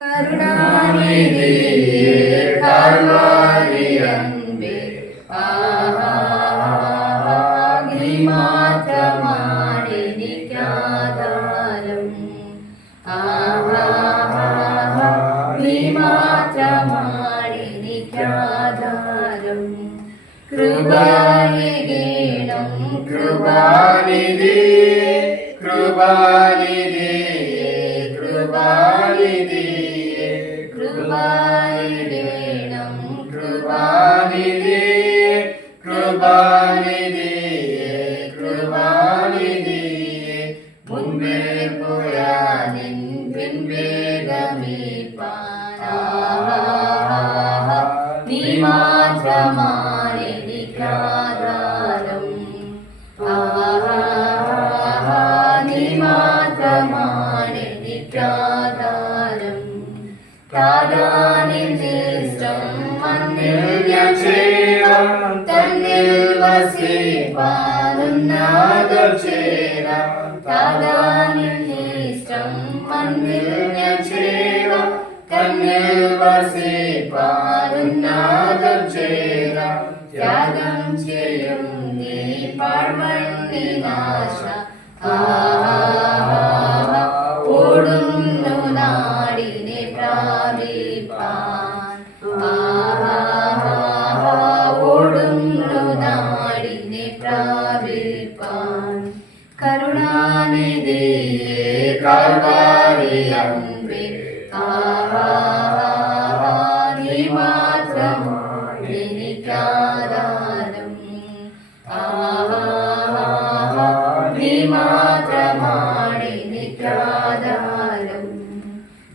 കരുണാനിധിയേ കാൽവാരി അൻപേ നീ മാത്രമാണെനിക്കാധാരം നീ മാത്രമാണെനിക്കാധാരം കൃപാനിധീണം കൃപാനിധിയേ കൃപാനിധിയേ കൃപാനിധിയേ കൃപാനിധീണം കൃപാനിധിയേ കൃപാനിധിയേ കൃപാനിധിയേ മുൻപേ പോയാ നിൻ പിൻവേഗമീപ്പാൻ നീ മാത്രമാണെനിക്കാധാരം നീ മാത്രമാണെനിക്കാധാരം താതാനിഷ്ടം മണ്ണിൽ ഞാൻ ചേരാം തന്നിൽ വസിപ്പാനുന്നാദർ ചേരാം താതാനിഷ്ടം മണ്ണിൽ ഞാൻ ചേരാം തന്നിൽ വസിപ്പാനുന്നാദർ ചേരാം ത്യാഗം ചെയ്യും നീ പാഴ്മണ്ണിനാശ ഓടുന്നു നാടിനെ പ്രാപിപ്പാൻ ഓടുന്നു നാടിനെ പ്രാപിപ്പാൻ കരുണാനിധിയേ കാൽവാരി അൻപേ നീ മാത്രമാണെനിക്കാധാരം നീ മാത്രമാണെനിക്കാധാരം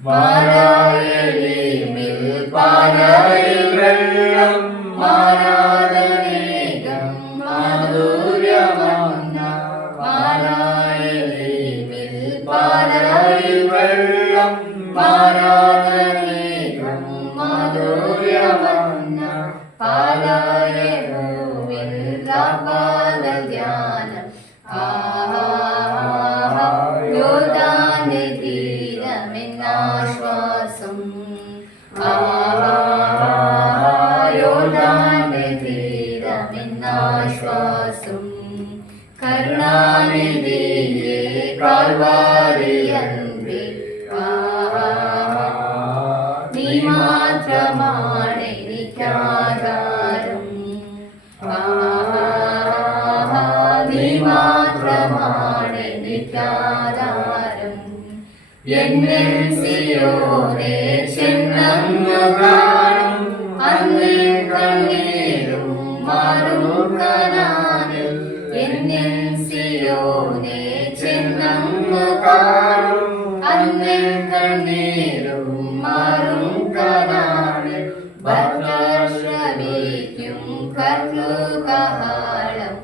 മാറായലിൽ പാലായിൽ വെള്ളം മാറാതനേകം മാധുര്യമന്ന മാറായലിൽ പാലായിൽ വെള്ളം മാറാതനേകം മാധുര്യമന്ന പാലായരുവിൽ രാപാല ധ്യാനം യോദാന്റെ തീരമെന്നാശ്വാസം യോദാന്റെ തീരമെന്നാശ്വാസം കരുണാനിധിയേ കാൽവാരി അൻപേ നീ മാത്രമാണെനിക്കാധാരം നീ മാത്രമാണെനിക്കാധാരം എന്നെ സിയോനെ ചെന്നങ്ങു കാണും അന്നേ കണ്ണീരും മാറുകനാനിൽ എന്നെ സിയോനെ ചെന്നങ്ങു കാണും അന്നേ കണ്ണീരും മാറുകനാനിൽ ഭദ്രശ്രവിക്കും കർത്തൃകഹാളം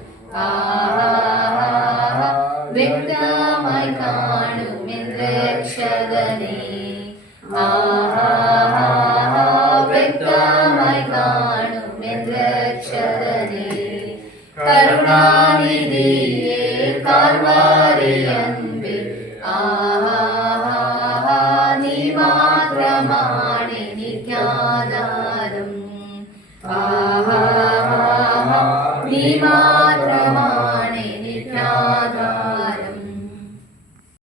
വ്യക്തമായി കാണുമെൻ രക്ഷകനെ